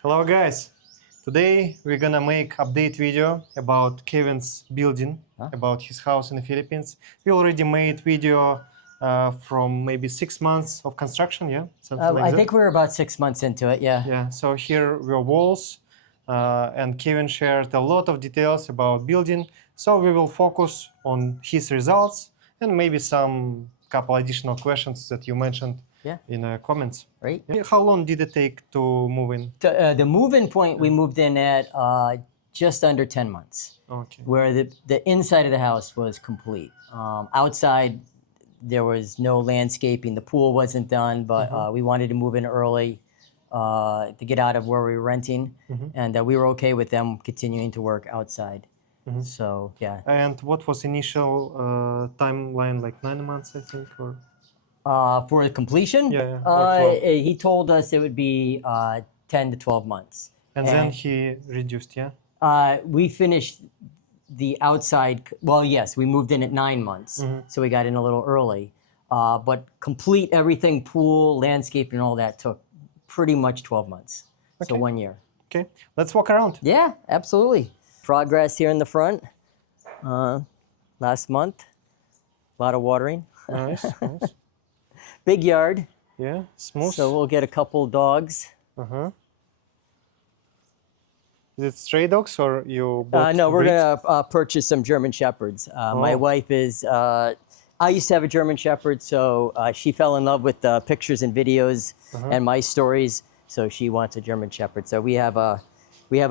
Hello guys! Today we're gonna make update video about Kevin's building, about his house in the Philippines. We already made video from maybe 6 months of construction, yeah? Something like I that. think we're about 6 months into it, yeah. Yeah, so here were walls and Kevin shared a lot of details about building. So we will focus on his results and maybe some couple additional questions that you mentioned in the comments. Right. Yeah. How long did it take to move in? The move-in point, we moved in at just under 10 months, Okay. where the inside of the house was complete. Outside, there was no landscaping. The pool wasn't done, but we wanted to move in early to get out of where we were renting, and we were okay with them continuing to work outside. So, yeah. And what was initial timeline, like 9 months, I think, or? For the completion, Yeah, or 12. he told us it would be 10 to 12 months. And then he reduced, yeah? We finished the outside, well, yes, we moved in at 9 months, so we got in a little early. But complete everything, pool, landscape, and all that took pretty much 12 months, so 1 year. Okay, let's walk around. Yeah, absolutely. Progress here in the front. Last month, a lot of watering. Nice, nice. Big yard. Yeah, smooth. So we'll get a couple dogs. Is it stray dogs or you bought No, we're breed? gonna purchase some German Shepherds. My wife is, I used to have a German Shepherd, so she fell in love with the pictures and videos and my stories, so she wants a German Shepherd. So we have a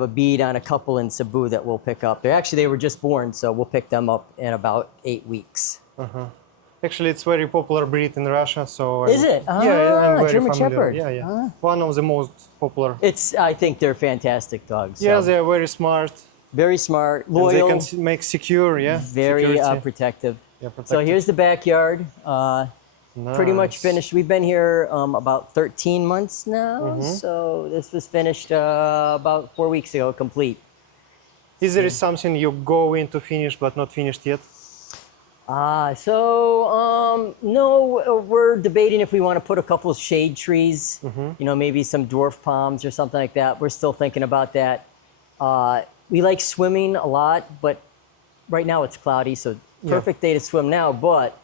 bead on a couple in Cebu that we'll pick up. They were just born, so we'll pick them up in about 8 weeks. Actually, it's very popular breed in Russia, so... Is it? Yeah, I'm very German familiar. Shepherd. Yeah, yeah. One of the most popular. I think they're fantastic dogs. Yeah, so. they're very smart. Very smart, And loyal. they can make secure, yeah? Very Security. protective. Yeah, protective. So here's the backyard. Pretty much Nice. finished. We've been here about 13 months now. So this was finished about 4 weeks ago, complete. Is there something you go in to finish but not finished yet? No, we're debating if we want to put a couple of shade trees, you know, maybe some dwarf palms or something like that. We're still thinking about that. We like swimming a lot, but right now it's cloudy, so perfect day to swim now. But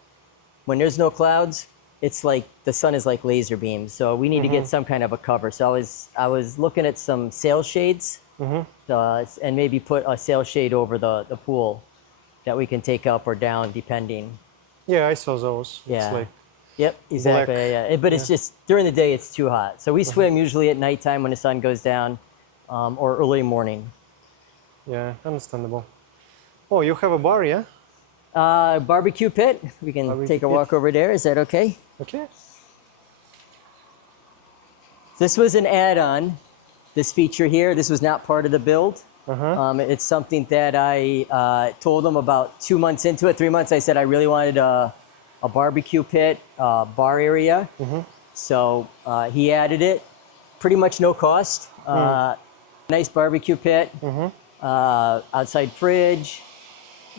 when there's no clouds, it's like the sun is like laser beams. So we need to get some kind of a cover. So I was looking at some sail shades, and maybe put a sail shade over the pool that we can take up or down depending. Yeah, I saw those. Yeah. It's like Yep, exactly. black. Yeah. But it's just during the day it's too hot. So we swim usually at nighttime when the sun goes down, or early morning. Yeah, understandable. Oh, you have a bar, yeah? Barbecue pit. We can Barbecue take a pit. walk over there. Is that okay? Okay. This was an add-on. This feature here. This was not part of the build. It's something that I told them about 2 months into it, 3 months. I said I really wanted a barbecue pit, bar area. So he added it, pretty much no cost. Nice barbecue pit, outside fridge,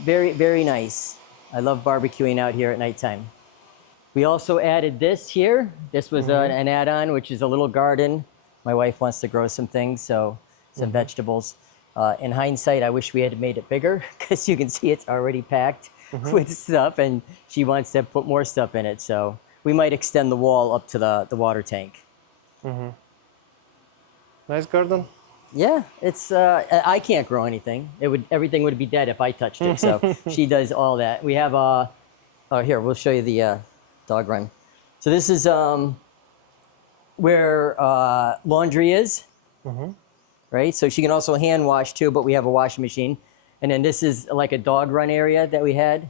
very, very nice. I love barbecuing out here at nighttime. We also added this here. This was an add-on, which is a little garden. My wife wants to grow some things, so some vegetables. In hindsight, I wish we had made it bigger because you can see it's already packed with stuff, and she wants to put more stuff in it. So we might extend the wall up to the water tank. Nice garden. Yeah, it's I can't grow anything. Everything would be dead if I touched it. So she does all that. We have here, we'll show you the dog run. So this is where laundry is. Right? So she can also hand wash too, but we have a washing machine. And then this is like a dog run area that we had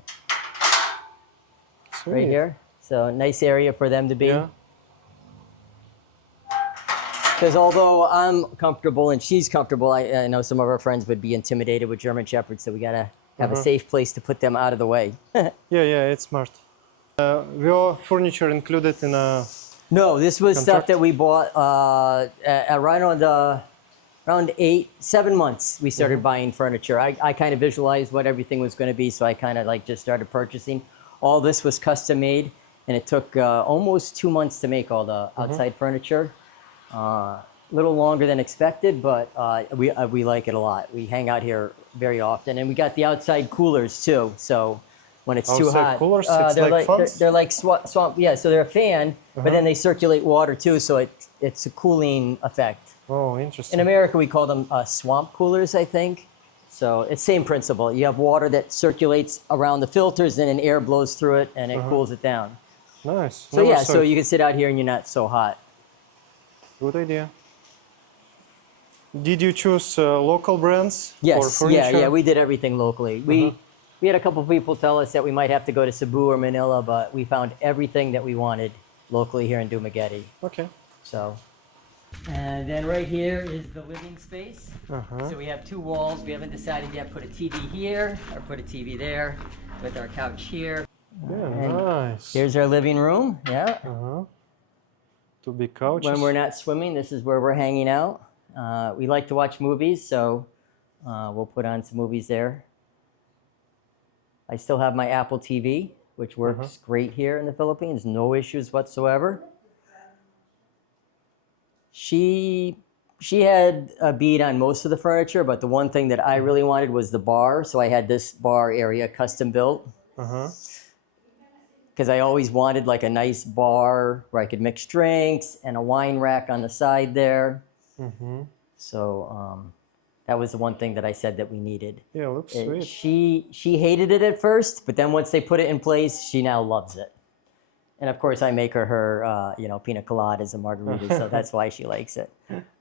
right here. So nice area for them to be. Yeah. Because although I'm comfortable and she's comfortable, I know some of our friends would be intimidated with German Shepherds, so we gotta have a safe place to put them out of the way. Yeah, it's smart. Your furniture included in a... No, this was stuff that we bought around 7 months we started buying furniture. I kind of visualized what everything was going to be, so I kind of like just started purchasing. All this was custom made, and it took almost 2 months to make all the outside furniture. little longer than expected, but we like it a lot. We hang out here very often, and we got the outside coolers too. So when it's too Outside hot, coolers? It's they're like fans? they're like swamp. Yeah, so they're a fan, but then they circulate water too, so it's a cooling effect. Oh, In interesting. America, we call them swamp coolers, I think. So it's same principle. You have water that circulates around the filters, and then air blows through it, and it cools it down. Nice. So Never yeah, saw so it. you can sit out here and you're not so hot. Good idea. Did you choose local brands for Yes, furniture? yeah, we did everything locally. We had a couple of people tell us that we might have to go to Cebu or Manila, but we found everything that we wanted locally here in Dumaguete. Okay. So, and then right here is the living space. Uh-huh. So we have two walls. We haven't decided yet, put a TV here or put a TV there with our couch here. Yeah, nice. Here's our living room, yeah. Uh-huh. Two big couches. When we're not swimming, this is where we're hanging out. We like to watch movies, so we'll put on some movies there. I still have my Apple TV, which works great here in the Philippines. No issues whatsoever. She had a bead on most of the furniture, but the one thing that I really wanted was the bar. So I had this bar area custom built. Uh-huh. Because I always wanted like a nice bar where I could mix drinks and a wine rack on the side there. Mm-hmm. So that was the one thing that I said that we needed. Yeah, looks sweet. She hated it at first, but then once they put it in place, she now loves it. And of course, I make her pina coladas and margaritas, so that's why she likes it.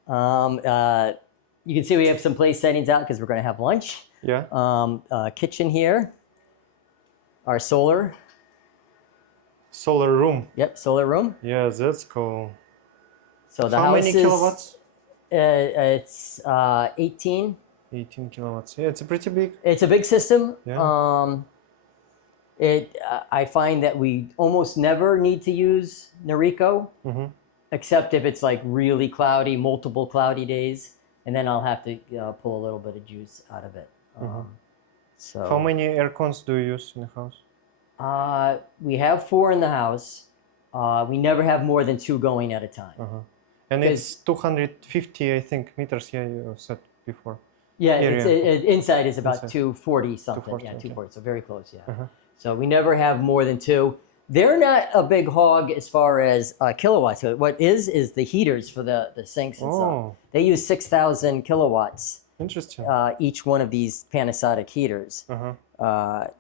You can see we have some place settings out because we're going to have lunch. Yeah. Kitchen here. Our solar. Solar room. Yep, solar room. Yeah, that's cool. So the How house many is, kilowatts? It's 18. 18 kilowatts. Yeah, it's a pretty big. It's a big system. Yeah. I find that we almost never need to use Noriko, except if it's like really cloudy, multiple cloudy days, and then I'll have to pull a little bit of juice out of it. So How many air cons do you use in the house? we have 4 in the house. We never have more than 2 going at a time. And it's 250, I think, meters. Yeah, you said before. Yeah, Area. inside is about Inside. 240 something. 240, Yeah, okay. 240. So very close. Yeah. So we never have more than 2. They're not a big hog as far as kilowatts. So what is the heaters for the sinks and stuff. Oh. They use 6,000 kilowatts. Interesting. Each one of these Panasonic heaters.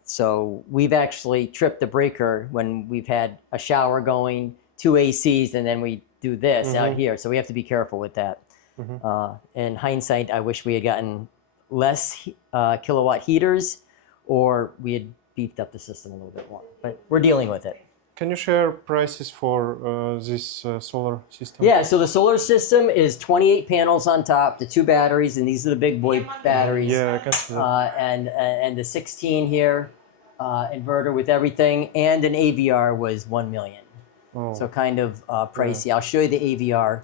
So we've actually tripped the breaker when we've had a shower going, 2 ACs, and then we do this out here. So we have to be careful with that. In hindsight, I wish we had gotten less kilowatt heaters, or we had beefed up the system a little bit more. But we're dealing with it. Can you share prices for this solar system? Yeah, so the solar system is 28 panels on top, the 2 batteries, and these are the big boy batteries. Yeah, I can see that. And the 16 here, inverter with everything, and an AVR was 1 million. Oh. So kind of pricey. I'll show you the AVR.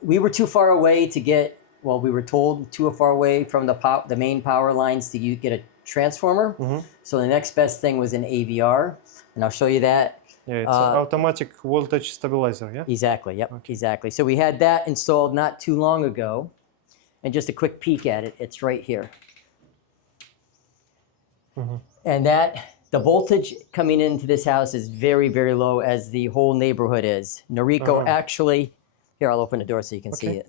We were too far away to get, well, we were told too far away from the main power lines to get a transformer. So the next best thing was an AVR, and I'll show you that. Yeah, it's an automatic voltage stabilizer, yeah? Exactly, yep, exactly. So we had that installed not too long ago, and just a quick peek at it, it's right here. And the voltage coming into this house is very, very low, as the whole neighborhood is. Noriko actually, here, I'll open the door so you can see it.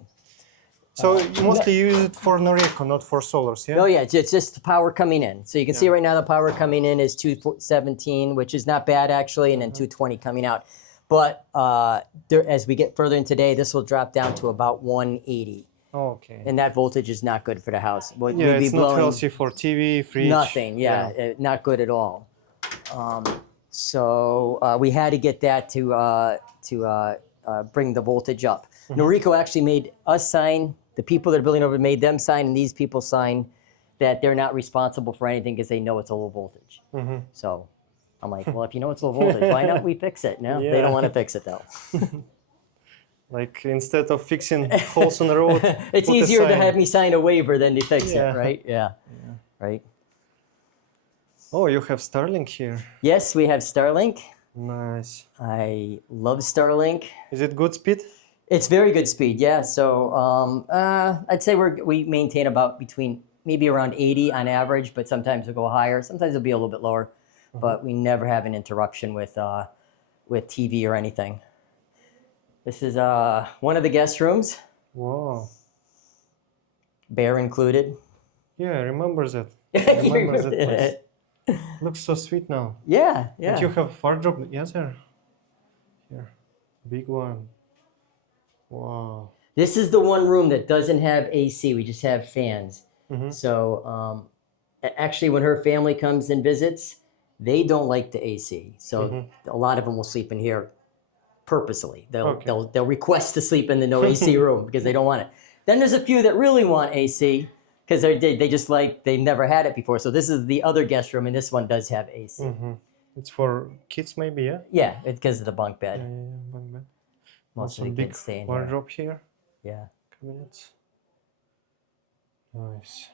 So you mostly use it for Noriko, not for solars, yeah? Oh yeah, it's just the power coming in. So you can see right now the power coming in is 217, which is not bad actually, and then 220 coming out. But as we get further in today, this will drop down to about 180. Okay. And that voltage is not good for the house. We'd Yeah, be it's not blowing healthy for TV, fridge. nothing. Yeah, not good at all. So we had to get that to bring the voltage up. Noriko actually made us sign. The people that are building over made them sign, and these people sign that they're not responsible for anything because they know it's a low voltage. So I'm like, well, if you know it's low voltage, why not we fix it? No, they don't want to fix it though. Like instead of fixing holes on the road, It's put a easier to sign. have me sign a waiver than to fix Yeah. it, right? Yeah. Right. Oh, you have Starlink here. Yes, we have Starlink. Nice. I love Starlink. Is it good speed? It's very good speed, yeah. So I'd say we maintain about between maybe around 80 on average, but sometimes we'll go higher. Sometimes it'll be a little bit lower, but we never have an interruption with TV or anything. This is one of the guest rooms, Wow. bear included. Yeah, I remember that. You I remember remember that place. it. Looks so sweet now. Yeah, And you yeah. have wardrobe, yes, sir? Here, big one. Wow. This is the one room that doesn't have AC. We just have fans. Mhm. So actually, when her family comes and visits, they don't like the AC. So a lot of them will sleep in here purposely. Okay. They'll request to sleep in the no AC room because they don't want it. Then there's a few that really want AC because they just like they never had it before. So this is the other guest room, and this one does have AC. It's for kids, maybe, yeah? Yeah, it's because of the bunk bed. Bunk bed. Most Also of the big kids stay in here. wardrobe here. Yeah. Cabinets. Nice.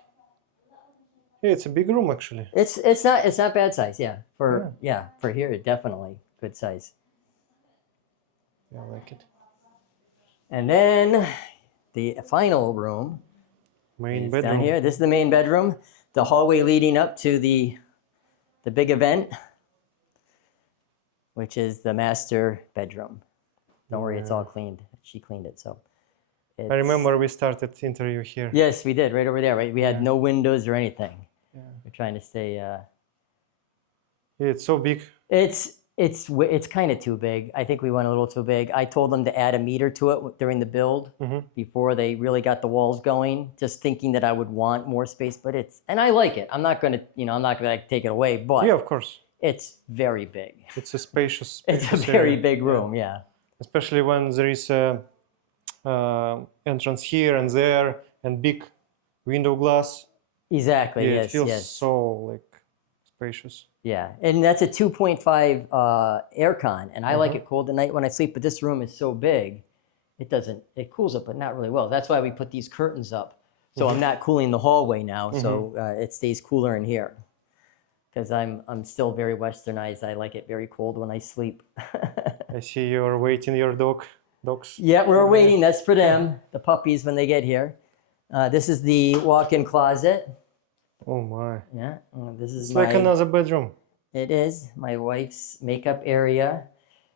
Yeah, it's a big room actually. It's not bad size. Yeah. For here, definitely good size. Yeah, I like it. And then the final room Main is bedroom. down here. This is the main bedroom. The hallway leading up to the big event, which is the master bedroom. Don't worry, it's all cleaned. She cleaned it, so. I remember we started interview here. Yes, we did, right over there, right? We had no windows or anything. Yeah. We're trying to stay. Yeah, it's so big. It's kind of too big. I think we went a little too big. I told them to add a meter to it during the build before they really got the walls going, just thinking that I would want more space. But and I like it. I'm not gonna take it away. But Yeah, of course. it's very big. It's a spacious. It's a spacious very area. big room. Yeah. Especially when there is a entrance here and there and big window glass. Exactly. Yeah, Yes. it feels Yes. so like spacious. Yeah, and that's a 2.5 aircon, and I like it cold at night when I sleep. But this room is so big, it cools up, but not really well. That's why we put these curtains up, so I'm not cooling the hallway now, so it stays cooler in here. Because I'm still very westernized. I like it very cold when I sleep. I see you're waiting your dogs. Yeah, we're waiting. That's for them, the puppies when they get here. This is the walk-in closet. Oh my. Yeah, this is It's like another bedroom. It is my wife's makeup area.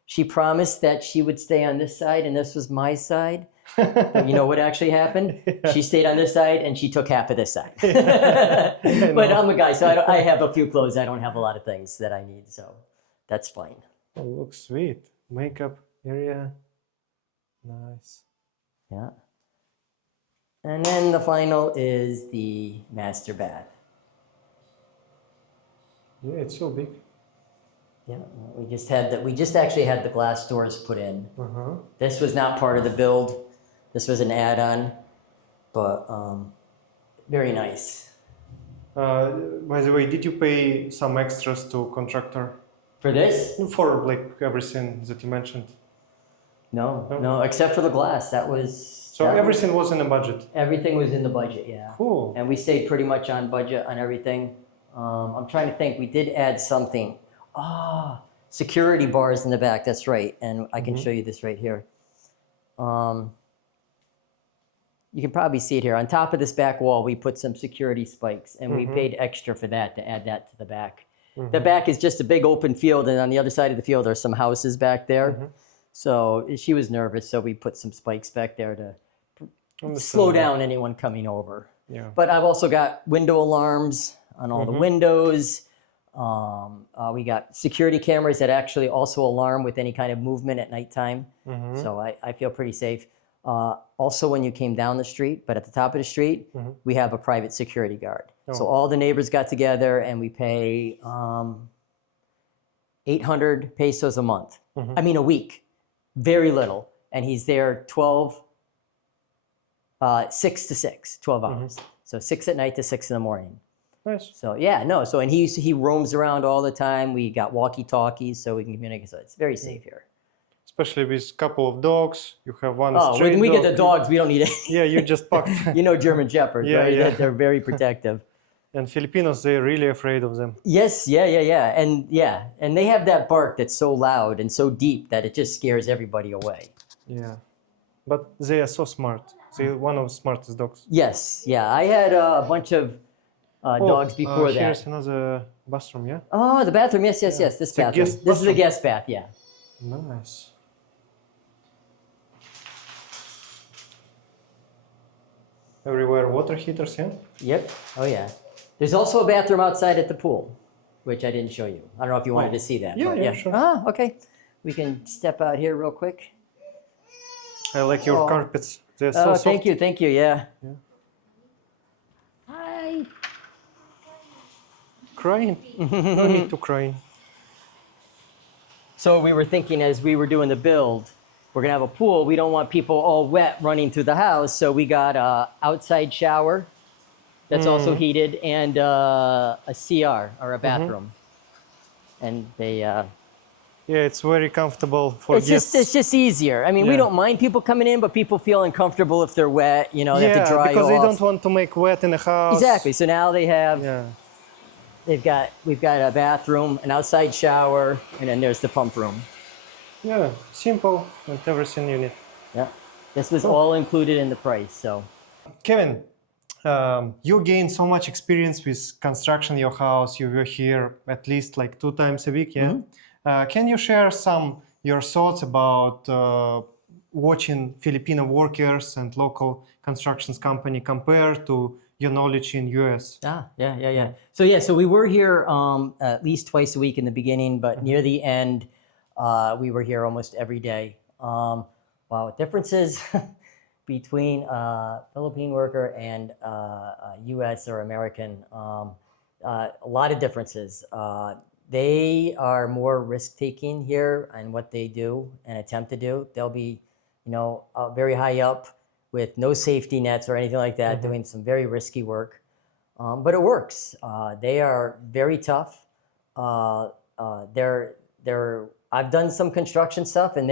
She promised that she would stay on this side and this was my side. But you know what actually happened? She stayed on this side and she took half of this side. But I'm a guy, so I have a few clothes. I don't have a lot of things that I need, so that's fine. Oh, looks sweet. Makeup area. Nice. Yeah. And then the final is the master bath. Yeah, it's so big. Yeah, we just actually had the glass doors put in. Uh-huh. This was not part of the build. This was an add-on, but very nice. By the way, did you pay some extras to contractor For this? for like everything that you mentioned? No, except for the glass. So everything was in the budget. Everything was in the budget, yeah. Cool. And we stayed pretty much on budget on everything. I'm trying to think. We did add something. Security bars in the back. That's right. And I can show you this right here. You can probably see it here. On top of this back wall, we put some security spikes, and we paid extra for that to add that to the back. The back is just a big open field, and on the other side of the field are some houses back there. So she was nervous, so we put some spikes back there to slow down anyone coming over. Yeah. But I've also got window alarms on all the windows. We got security cameras that actually also alarm with any kind of movement at nighttime. So I feel pretty safe. Also, when you came down the street, but at the top of the street, we have a private security guard. So all the neighbors got together and we pay 800 pesos a month. I mean, a week. Very little. And he's there 6 to 6, 12 hours. So 6 at night to 6 in the morning. Nice. So yeah, no. So and he roams around all the time. We got walkie-talkies so we can communicate. So it's very safe here. Especially with a couple of dogs. You have one stray when we get dog. the dogs, we don't need it. Yeah, you just packed. You know German Shepherds, Yeah, right? yeah. They're very protective. And Filipinos, they're really afraid of them. Yes, yeah. And they have that bark that's so loud and so deep that it just scares everybody away. Yeah. But they are so smart. They're one of the smartest dogs. Yes, yeah. I had a bunch of dogs before that. Here's another bathroom, yeah? Oh, the bathroom. Yes, yes, yes. This It's a bathroom. guest This is the bathroom. guest bath. Yeah. Nice. Everywhere water heaters, yeah? Yep. Oh, yeah. There's also a bathroom outside at the pool, which I didn't show you. I don't know if you wanted to see that. Yeah, but yeah, sure. Ah, okay. We can step out here real quick. I like your Oh. carpets. They're so soft. Thank you, thank you. Yeah. Hi. Crying? No need to cry. So we were thinking as we were doing the build, we're gonna have a pool. We don't want people all wet running through the house, so we got a outside shower that's also heated and a CR or a bathroom. And they, Yeah, it's very comfortable for it's guests. just easier. I mean, we Yeah. don't mind people coming in, but people feel uncomfortable if they're wet. You know, they have to dry because off. they don't want to make wet in the house. Exactly. So now they have. Yeah. We've got a bathroom, an outside shower, and then there's the pump room. Yeah, simple and everything you need. Yeah. This was all included in the price. So. Kevin, you gained so much experience with construction your house. You were here at least like 2 times a week, yeah? Can you share your thoughts about watching Filipino workers and local constructions company compared to your knowledge in US? Yeah. So we were here at least twice a week in the beginning, but near the end, we were here almost every day. Wow, differences between Philippine worker and U.S. or American. A lot of differences. They are more risk-taking here in what they do and attempt to do. They'll be, very high up with no safety nets or anything like that, doing some very risky work. But it works. They are very tough. I've done some construction stuff, and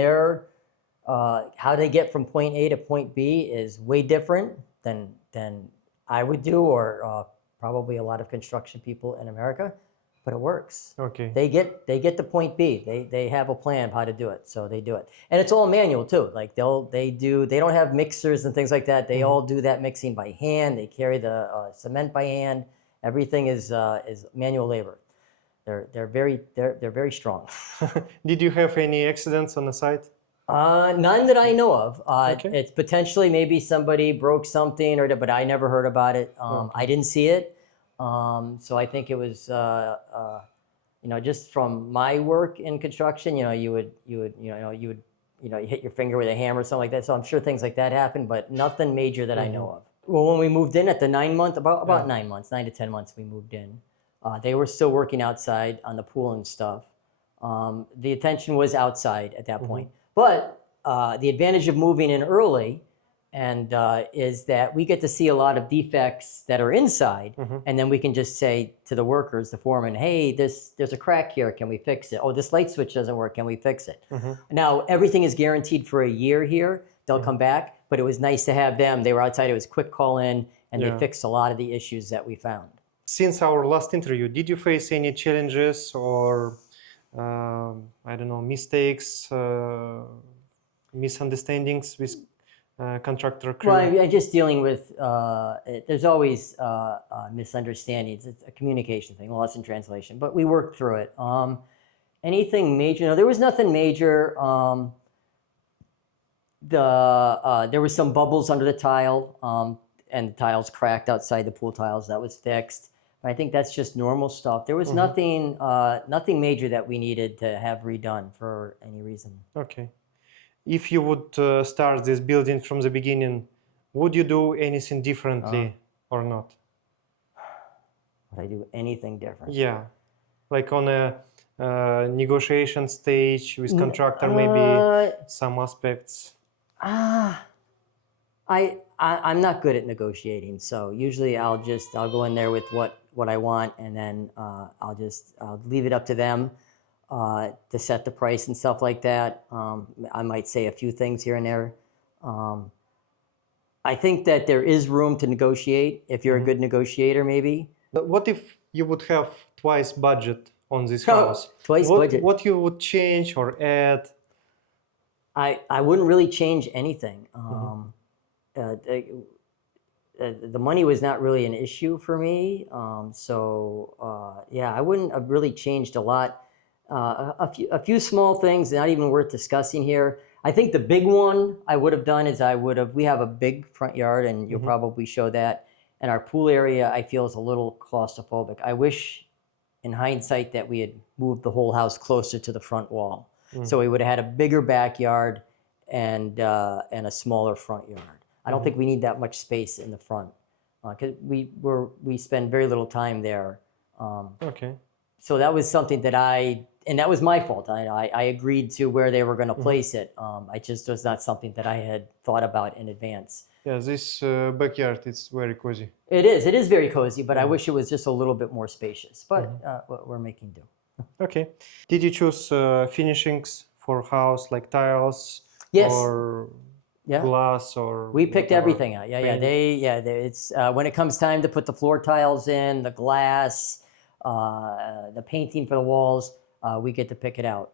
how they get from point A to point B is way different than I would do, or probably a lot of construction people in America. But it works. Okay. They get to point B. They have a plan of how to do it, so they do it, and it's all manual too. Like they don't have mixers and things like that. They all do that mixing by hand. They carry the cement by hand. Everything is manual labor. They're very strong. Did you have any accidents on the site? None that I know of. Okay. It's potentially maybe somebody broke something, but I never heard about it. I didn't see it. So I think it was, just from my work in construction, you would hit your finger with a hammer or something like that. So I'm sure things like that happen, but nothing major that I know of. Well, when we moved in at the 9 month, about 9 months, 9 to 10 months, we moved in. They were still working outside on the pool and stuff. The attention was outside at that point. But the advantage of moving in early is that we get to see a lot of defects that are inside, and then we can just say to the workers, the foreman, hey, there's a crack here, can we fix it? Oh, this light switch doesn't work, can we fix it? Now, everything is guaranteed for a year here. They'll come back, but it was nice to have them. They were outside, it was quick call in, and they fixed a lot of the issues that we found. Since our last interview, did you face any challenges or, mistakes, misunderstandings with contractor crew? Well, I'm just dealing with, there's always misunderstandings. It's a communication thing, loss in translation, but we worked through it. Anything major? No, there was nothing major. There was some bubbles under the tile, and the tiles cracked outside the pool tiles. That was fixed. I think that's just normal stuff. There was nothing major that we needed to have redone for any reason. Okay. If you would start this building from the beginning, would you do anything differently or not? Would I do anything different? Yeah, like on a negotiation stage with contractor, maybe some aspects. I'm not good at negotiating, so usually I'll go in there with what I want, and then I'll leave it up to them to set the price and stuff like that. I might say a few things here and there. I think that there is room to negotiate if you're a good negotiator, maybe. But what if you would have twice budget on this house? Twice budget. What you would change or add? I wouldn't really change anything. Uh, the money was not really an issue for me. Yeah, I wouldn't have really changed a lot. A few small things, not even worth discussing here. I think the big one I would have done is we have a big front yard, and you'll probably show that. And our pool area, I feel, is a little claustrophobic. I wish, in hindsight, that we had moved the whole house closer to the front wall. So we would have had a bigger backyard and a smaller front yard. I don't think we need that much space in the front because we spend very little time there. Okay. So that was something that and that was my fault. I agreed to where they were going to place it. I just was not something that I had thought about in advance. Yeah, this backyard, it's very cozy. It is very cozy, but I wish it was just a little bit more spacious. But we're making do. Okay. Did you choose finishings for house like tiles? Yes. Or Yeah. glass or We picked whatever? everything out. It's when it comes time to put the floor tiles in, the glass, the painting for the walls, we get to pick it out.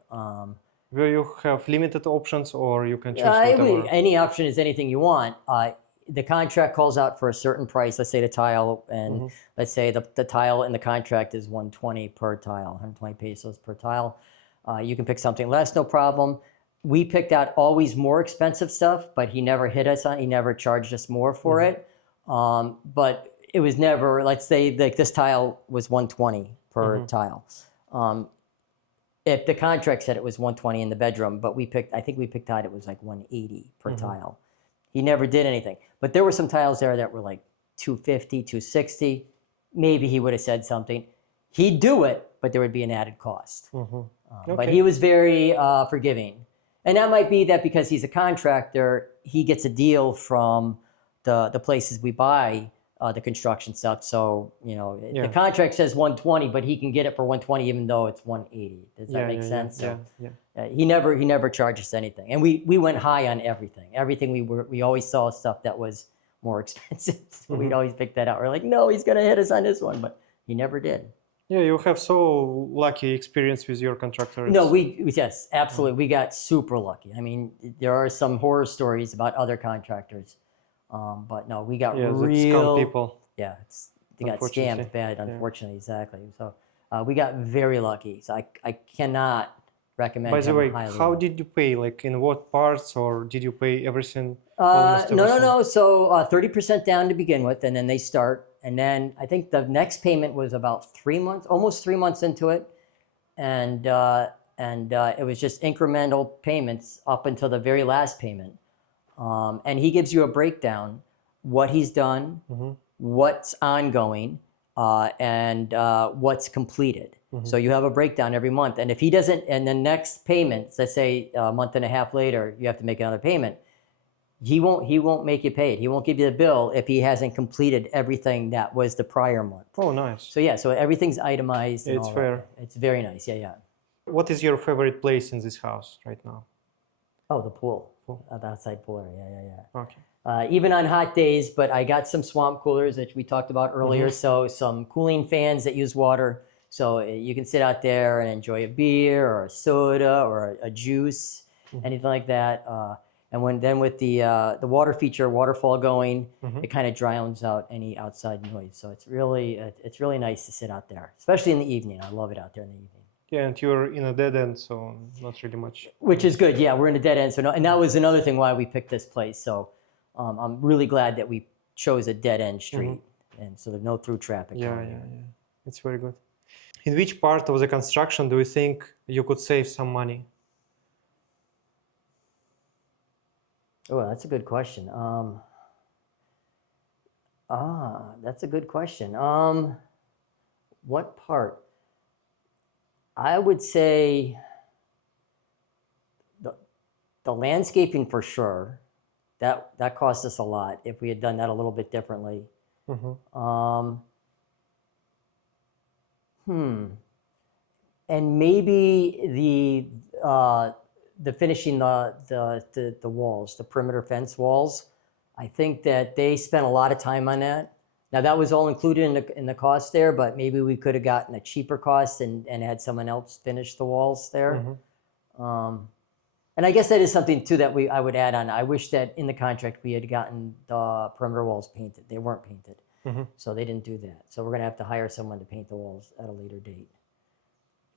Will you have limited options or you can choose whatever? Any option is anything you want. The contract calls out for a certain price. Let's say the tile, and let's say the tile in the contract is 120 per tile, 120 pesos per tile. You can pick something less, no problem. We picked out always more expensive stuff, but he never hit us on. He never charged us more for it. But it was never. Let's say like this tile was 120 per tile. If the contract said it was 120 in the bedroom, but I think we picked out it was like 180 per tile. He never did anything. But there were some tiles there that were like 250, 260. Maybe he would have said something. He'd do it, but there would be an added cost. But he was very forgiving. And that might be that because he's a contractor, he gets a deal from the places we buy the construction stuff. So, the contract says 120, but he can get it for 120 even though it's 180. Does that make sense? Yeah. He never charged us anything. And we went high on everything. Everything we always saw stuff that was more expensive. So we'd always pick that out. We're like, no, he's going to hit us on this one, but he never did. Yeah, you have so lucky experience with your contractor. No, yes, absolutely. We got super lucky. I mean, there are some horror stories about other contractors. But no, we got real scam people. Yeah, they got scammed bad, unfortunately, exactly. So we got very lucky. So I cannot recommend. By the way, highly. how did you pay? Like in what parts, or did you pay everything? No. So 30% down to begin with, and then they start. And then I think the next payment was about 3 months, almost 3 months into it, and it was just incremental payments up until the very last payment. And he gives you a breakdown, what he's done, what's ongoing, and what's completed. So you have a breakdown every month. And if he doesn't, and the next payment, let's say a month and a half later, you have to make another payment. He won't make you pay it. He won't give you the bill if he hasn't completed everything that was the prior month. Oh, nice. So everything's itemized. It's fair. That. It's very nice. Yeah. What is your favorite place in this house right now? Oh, the pool. The outside pool area. Yeah. Okay. Even on hot days, but I got some swamp coolers that we talked about earlier. So some cooling fans that use water. So you can sit out there and enjoy a beer or a soda or a juice, anything like that. And then with the water feature, waterfall going, it kind of drowns out any outside noise. So it's really nice to sit out there, especially in the evening. I love it out there in the evening. Yeah, and you're in a dead end, so not really much. Which is good. Yeah, we're in a dead end. So and that was another thing why we picked this place. So I'm really glad that we chose a dead end street, and so there's no through traffic. Yeah. It's very good. In which part of the construction do you think you could save some money? Oh, that's a good question. That's a good question. What part? I would say the landscaping for sure. That cost us a lot if we had done that a little bit differently. And maybe the finishing the walls, the perimeter fence walls. I think that they spent a lot of time on that. Now that was all included in the cost there, but maybe we could have gotten a cheaper cost and had someone else finish the walls there. And I guess that is something too that I would add on. I wish that in the contract we had gotten the perimeter walls painted. They weren't painted, so they didn't do that. So we're gonna have to hire someone to paint the walls at a later date.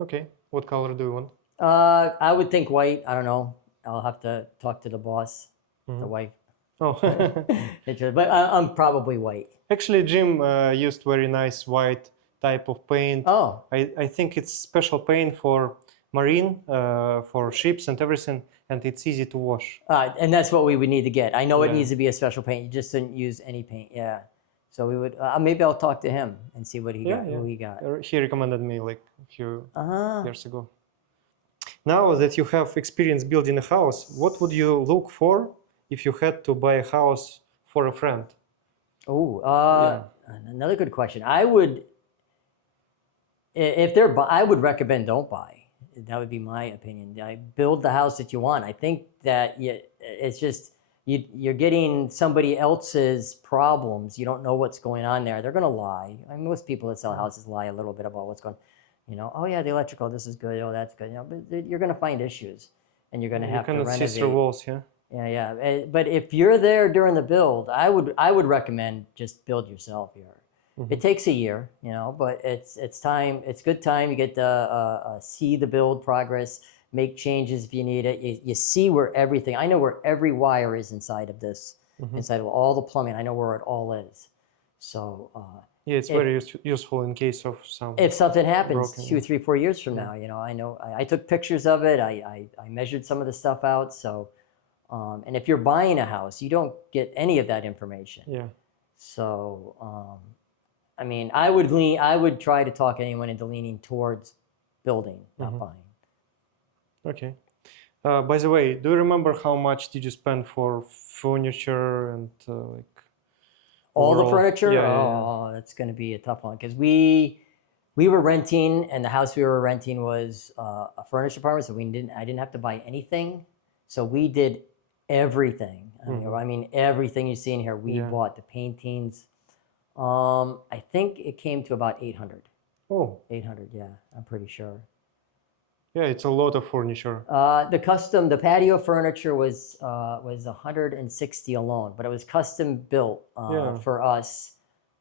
Okay. What color do you want? I would think white. I don't know. I'll have to talk to the boss, the wife. Oh, But I'm probably white. actually, Jim used very nice white type of paint. Oh, I think it's special paint for marine, for ships and everything, and it's easy to wash. and that's what we would need to get. I know it Yeah. needs to be a special paint. You just didn't use any paint. Yeah. So we would maybe I'll talk to him and see what he got. Who he got. He recommended me like a few Ah. years ago. Now that you have experience building a house, what would you look for if you had to buy a house for a friend? Oh, another good question. I would, if they're, I would recommend don't buy. That would be my opinion. Build the house that you want. I think that it's just you're getting somebody else's problems. You don't know what's going on there. They're gonna lie. I mean, most people that sell houses lie a little bit about what's going. Oh yeah, the electrical, this is good. Oh, that's good. But you're gonna find issues, and you're gonna have to cannot renovate. see through walls, yeah. Yeah. But if you're there during the build, I would recommend just build yourself here. It takes a year, but it's time. It's good time. You get to see the build progress, make changes if you need it. You see where everything. I know where every wire is inside of this, inside of all the plumbing. I know where it all is. So Yeah, it's very useful in case of some. if something happens broken, 2, 3, 4 years from now, I know I took pictures of it. I measured some of the stuff out. So. And if you're buying a house, you don't get any of that information. Yeah. So, I mean, I would try to talk anyone into leaning towards building, not buying. Okay. By the way, do you remember how much did you spend for furniture and like All the overall? furniture? Yeah. That's going to be a tough one because we were renting, and the house we were renting was a furnished apartment, so I didn't have to buy anything. So we did everything. I mean, everything you see in here, we bought the paintings. I think it came to about 800. Oh. 800, yeah, I'm pretty sure. Yeah, it's a lot of furniture. The patio furniture was 160 alone, but it was custom built for us.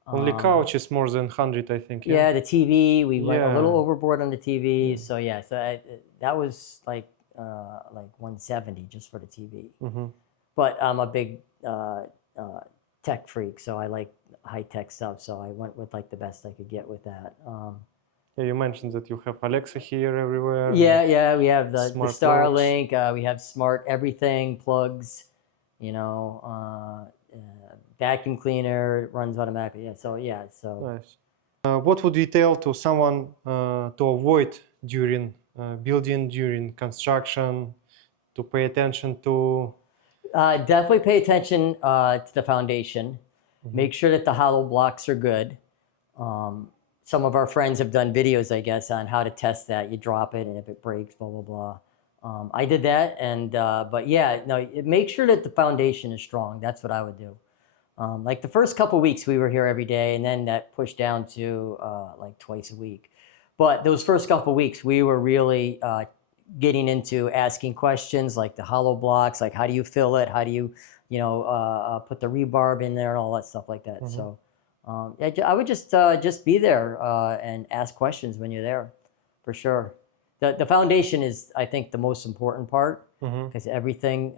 Only couch is more than 100, I think. Yeah, the TV, we went a little overboard on the TV. So yeah, that was like 170 just for the TV. But I'm a big tech freak, so I like high tech stuff. So I went with like the best I could get with that. Yeah, you mentioned that you have Alexa here everywhere. Yeah, we have the Smart Starlink. We have smart everything plugs. Vacuum cleaner, it runs automatically. Yeah, so. Nice. What would you tell to someone to avoid during building, during construction, to pay attention to? Definitely pay attention to the foundation. Make sure that the hollow blocks are good. Some of our friends have done videos, I guess, on how to test that. You drop it, and if it breaks, blah, blah, blah. I did that, but yeah, no, make sure that the foundation is strong. That's what I would do. Like the first couple weeks, we were here every day, and then that pushed down to like twice a week. But those first couple weeks, we were really getting into asking questions like the hollow blocks, like how do you fill it? How do you, put the rebarb in there and all that stuff like that. So I would just be there and ask questions when you're there, for sure. The foundation is, I think, the most important part because everything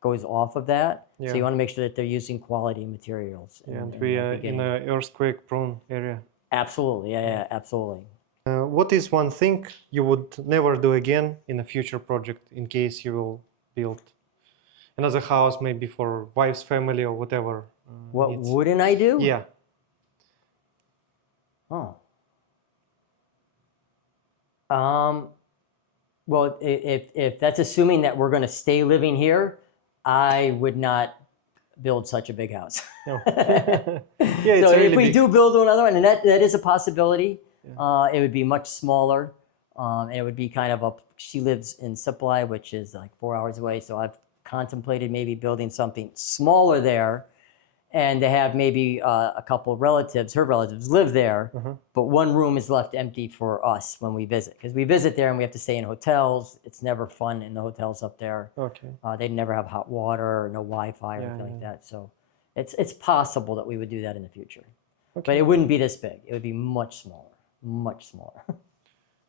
goes off of that. So you want to make sure that they're using quality materials. And we are in an earthquake-prone area. Absolutely, yeah, absolutely. What is one thing you would never do again in a future project in case you will build another house, maybe for wife's family or whatever? What wouldn't I do? Yeah. Oh. Well, if that's assuming that we're going to stay living here, I would not build such a big house. No. So it's really if we big. do build another one, and that is a possibility, it would be much smaller. And it would be kind of she lives in Supply, which is like 4 hours away. So I've contemplated maybe building something smaller there and they have maybe a couple of relatives, her relatives live there, but one room is left empty for us when we visit. Because we visit there and we have to stay in hotels. It's never fun in the hotels up there. Okay. They never have hot water, no Wi-Fi or anything like that. So it's possible that we would do that in the future. Okay. But it wouldn't be this big. It would be much smaller, much smaller.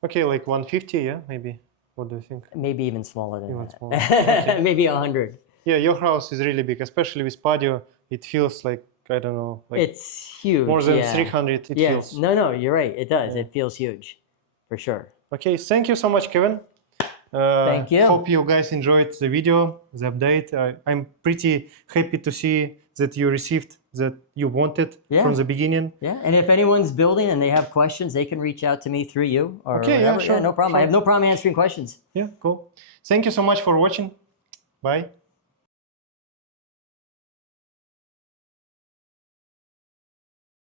Okay, like 150, yeah, maybe. What do you think? Maybe even smaller than Even that. smaller. Okay. Maybe 100. Yeah, your house is really big, especially with patio. It feels like, I don't know, like It's huge. more than yeah. 300 it Yeah. feels. No, you're right. It does. It feels huge, for sure. Okay, thank you so much, Kevin. Thank you. Hope you guys enjoyed the video, the update. I'm pretty happy to see that you received that you wanted Yeah. from the beginning. Yeah, and if anyone's building and they have questions, they can reach out to me through you or Okay, yeah, whatever. sure, no problem. I sure. have no problem answering questions. Yeah, cool. Thank you so much for watching. Bye.